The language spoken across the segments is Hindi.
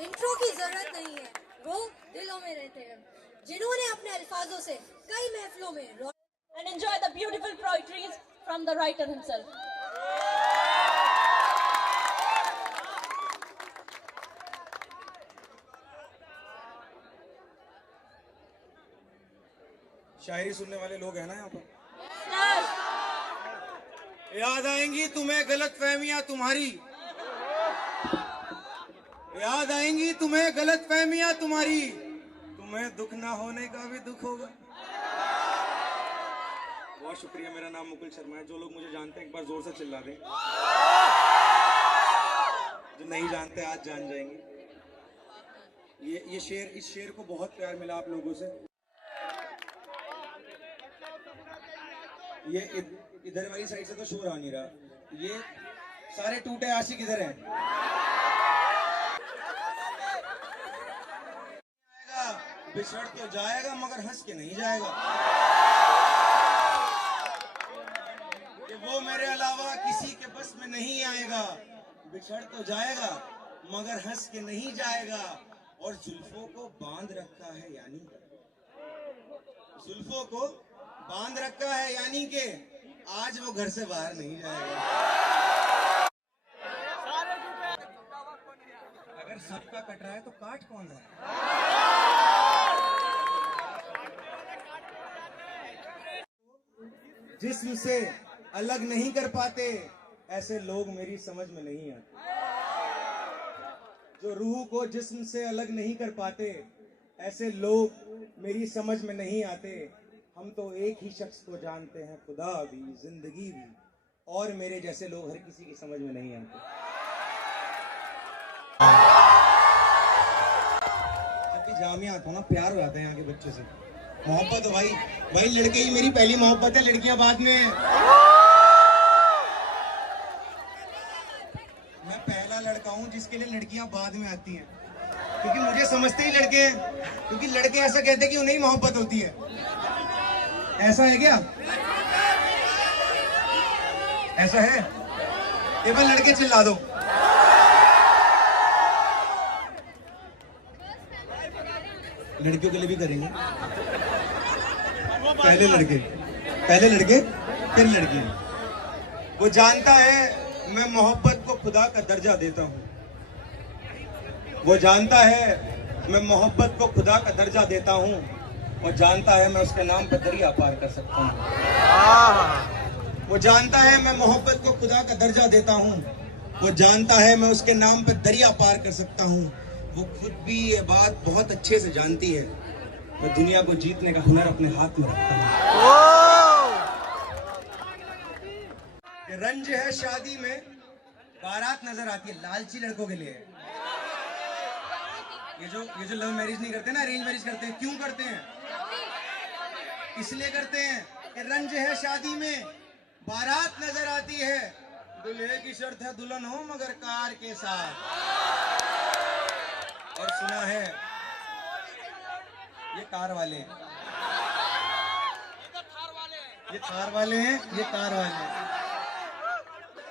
इंट्रो की जरूरत नहीं है, वो दिलों में रहते हैं, जिन्होंने अपने अल्फाजों से कई महफिलों में and enjoy the beautiful poetry from the writer himself. शायरी सुनने वाले लोग हैं ना यहाँ पर? याद आएंगी तुम्हें गलत फहमियां तुम्हारी, याद आएंगी तुम्हें गलत फहमियां तुम्हारी, तुम्हें दुख ना होने का भी दुख होगा। बहुत शुक्रिया। मेरा नाम मुकुल शर्मा है। जो लोग मुझे जानते हैं एक बार जोर से चिल्ला दें, जो नहीं जानते आज जान जाएंगे। इस शेर को बहुत प्यार मिला आप लोगों से। ये इधर वाली साइड से तो शोर आ नहीं रहा। ये सारे टूटे आशिक इधर हैं। बिछड़ तो जाएगा मगर हंस के नहीं जाएगा। कि वो मेरे अलावा किसी के बस में नहीं आएगा। बिछड़ तो जाएगा मगर हंस के नहीं जाएगा। और जुल्फों को बांध रखा है यानी, जुल्फों को बांध रखा है यानी के आज वो घर से बाहर नहीं जाएगा। अगर सबका कट रहा है तो काट कौन रहा है? जिस्म से अलग नहीं कर पाते ऐसे लोग मेरी समझ में नहीं आते। जो रूह को जिस्म से अलग नहीं कर पाते ऐसे लोग मेरी समझ में नहीं आते। हम तो एक ही शख्स को जानते हैं, खुदा भी जिंदगी भी, और मेरे जैसे लोग हर किसी की समझ में नहीं आते। जब भी जामिया आता ना प्यार हो जाता है यहाँ के बच्चों से, मोहब्बत हो भाई लड़के ही मेरी पहली मोहब्बत है, लड़कियां बाद में। मैं पहला लड़का हूँ जिसके लिए लड़कियां बाद में आती हैं, क्योंकि मुझे समझते ही लड़के हैं, क्योंकि लड़के ऐसा कहते हैं कि उन्हें मोहब्बत होती है। ऐसा है क्या? ऐसा है? ये बार लड़के चिल्ला दो। लड़कियों के लिए भी करेंगे। पहले लड़के फिर लड़की। वो जानता है मैं मोहब्बत को खुदा का दर्जा देता हूँ। वो जानता है मैं मोहब्बत को खुदा का दर्जा देता हूँ, और जानता है मैं उसके नाम पर दरिया पार कर सकता हूँ। वो जानता है मैं मोहब्बत को खुदा का दर्जा देता हूँ। वो जानता है मैं उसके नाम पर दरिया पार कर सकता हूँ। वो खुद भी ये बात बहुत अच्छे से जानती है। मैं दुनिया को जीतने का हुनर अपने हाथ में रखता हूँ। रंज है शादी में बारात नजर आती है, लालची लड़कों के लिए। ये जो लव मैरिज नहीं करते ना, अरेंज मैरिज करते हैं, क्यों करते हैं? इसलिए करते हैं कि रंज है शादी में बारात नजर आती है, दूल्हे की शर्त है दुल्हन हो मगर कार के साथ। और सुना है ये कार वाले हैं, ये कार वाले हैं।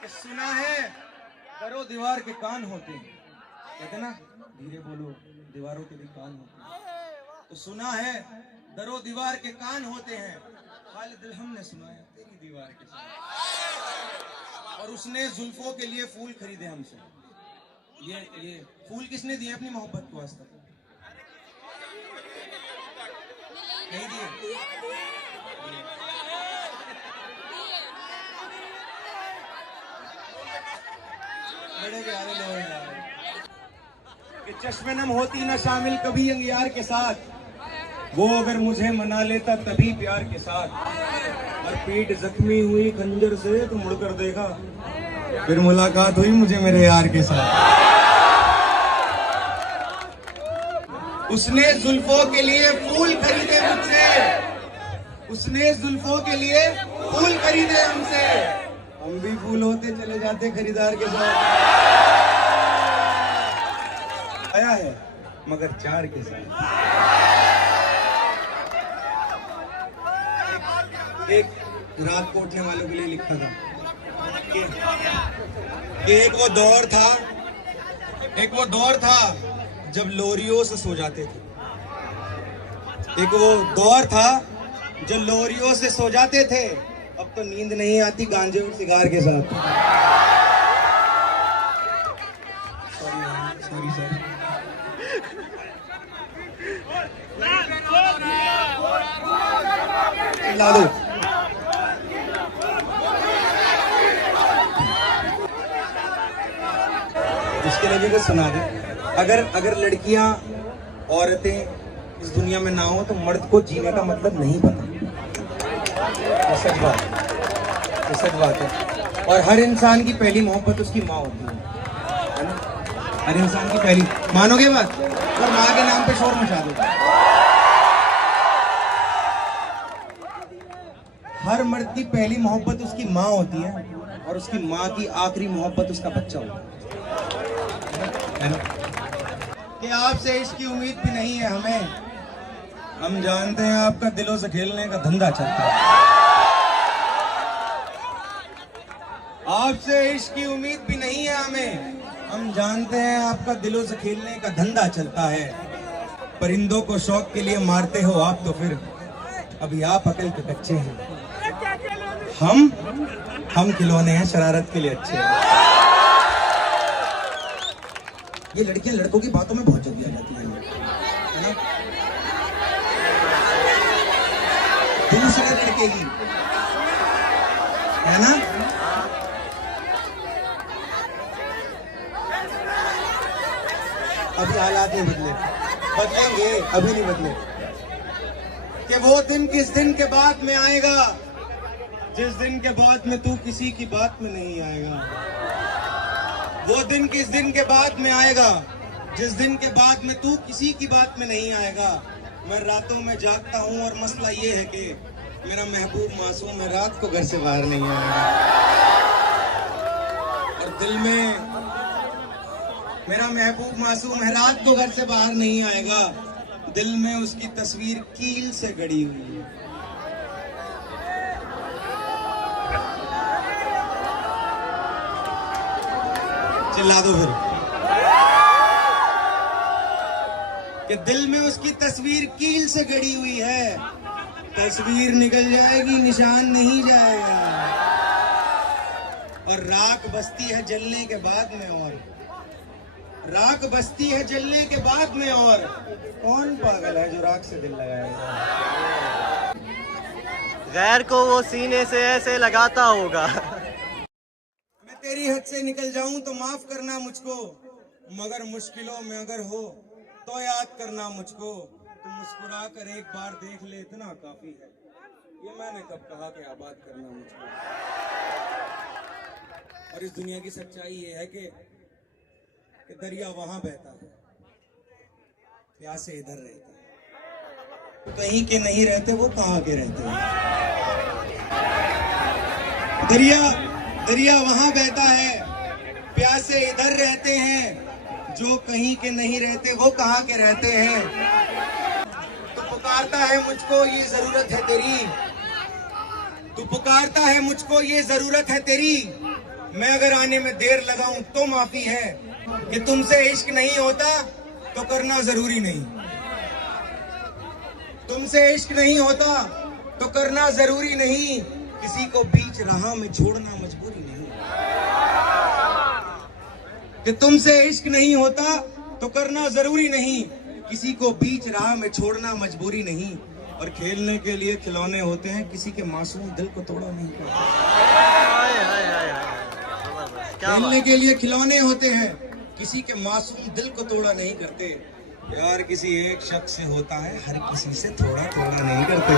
सुना है दरो दीवार के कान होते हैं, कहते ना धीरे बोलो दीवारों के भी कान होते हैं। तो सुना है दरो दीवार के कान होते हैं। खालिद अलहम ने सुनाया तेरी दीवार के साथ। और उसने जुल्फों के लिए फूल खरीदे हमसे। ये फूल किसने दिए अपनी मोहब्बत को? आज तक नहीं दिए। बड़े प्यारे लोग हैं कि चश्मे नम होती ना शामिल कभी अंगियार के साथ, वो अगर मुझे मना लेता तभी प्यार के साथ। और पीठ जख्मी हुई खंजर से तो मुड़कर देखा, फिर मुलाकात हुई मुझे मेरे यार के साथ। उसने जुल्फों के लिए फूल खरीदे मुझसे, उसने जुल्फों के लिए फूल खरीदे हमसे। हम भी फूल होते चले जाते खरीदार के साथ। आया है मगर चार के साथ। एक रात कोटने वालों के लिए लिखा था कि एक वो दौर था जब लोरियों से सो जाते थे। एक वो दौर था जो लोरियों से सो जाते थे, अब तो नींद नहीं आती गांजे और सिगार के साथ। सॉरी ला दो। इसके लिए भी कुछ सुना दे। अगर लड़कियां औरतें इस दुनिया में ना हो तो मर्द को जीने का मतलब नहीं पता। ये सच बात है। और हर इंसान की पहली मोहब्बत उसकी माँ होती है ना? हर इंसान की पहली, मानोगे बात? और माँ के नाम पे शोर मचा दो। हर मर्द की पहली मोहब्बत उसकी माँ होती है और उसकी माँ की आखिरी मोहब्बत उसका बच्चा होता है ना? कि आपसे इश्क की उम्मीद भी नहीं है हमें, हम जानते हैं आपका दिलों से खेलने का धंधा चलता है। आपसे इश्क की उम्मीद भी नहीं है हमें, हम जानते हैं आपका दिलों से खेलने का धंधा चलता है। परिंदों को शौक के लिए मारते हो आप तो फिर अभी आप अकल के बच्चे हैं। हम खिलौने हैं शरारत के लिए अच्छे हैं। ये लड़कियां लड़कों की बातों में बहुत जल्दी आ जाती हैं, है ना? दूसरे लड़के की, है ना? अभी हालात नहीं बदले, बदलेंगे, अभी नहीं बदले। कि वो दिन किस दिन के बाद में आएगा जिस दिन के बाद में तू किसी की बात में नहीं आएगा। वो दिन किस दिन के बाद में आएगा जिस दिन के बाद में तू किसी की बात में नहीं आएगा। मैं रातों में जागता हूँ और मसला ये है कि मेरा महबूब मासूम है, रात को घर से बाहर नहीं आएगा। और दिल में मेरा महबूब मासूम है, रात को घर से बाहर नहीं आएगा। दिल में उसकी तस्वीर कील से गड़ी हुई है। चिल्ला दो फिर कि दिल में उसकी तस्वीर कील से गड़ी हुई है। तस्वीर निकल जाएगी, निशान नहीं जाएगा। और राख बसती है जलने के बाद में, और राख बसती है जलने के बाद में। और कौन पागल है जो राख से दिल लगाएगा? गैर को वो सीने से ऐसे लगाता होगा। तेरी हद से निकल जाऊं तो माफ करना मुझको, मगर मुश्किलों में अगर हो तो याद करना मुझको। तू मुस्कुरा कर एक बार देख ले, इतना काफी है। ये मैंने कब कहा कि आबाद करना मुझको। और इस दुनिया की सच्चाई ये है कि दरिया वहां बहता है, प्यासे इधर रहते हैं। कहीं के नहीं रहते वो कहाँ के रहते हैं। दरिया वहां बहता है, प्यासे इधर रहते हैं। जो कहीं के नहीं रहते वो कहाँ के रहते हैं। तू पुकारता है मुझको ये जरूरत है तेरी, तू पुकारता है मुझको ये जरूरत है तेरी। मैं अगर आने में देर लगाऊं तो माफी है। कि तुमसे इश्क नहीं होता तो करना जरूरी नहीं, तुमसे इश्क नहीं होता तो करना जरूरी नहीं। किसी को बीच राह में छोड़ना मजबूरी नहीं। कि तुमसे इश्क नहीं होता तो करना जरूरी नहीं, किसी को बीच राह में छोड़ना मजबूरी नहीं। और खेलने के लिए खिलौने होते हैं, किसी के मासूम दिल को तोड़ा नहीं करते। खेलने के लिए खिलौने होते हैं, किसी के मासूम दिल को तोड़ा नहीं करते। यार किसी एक शख्स से होता है, हर किसी से थोड़ा थोड़ा नहीं करते।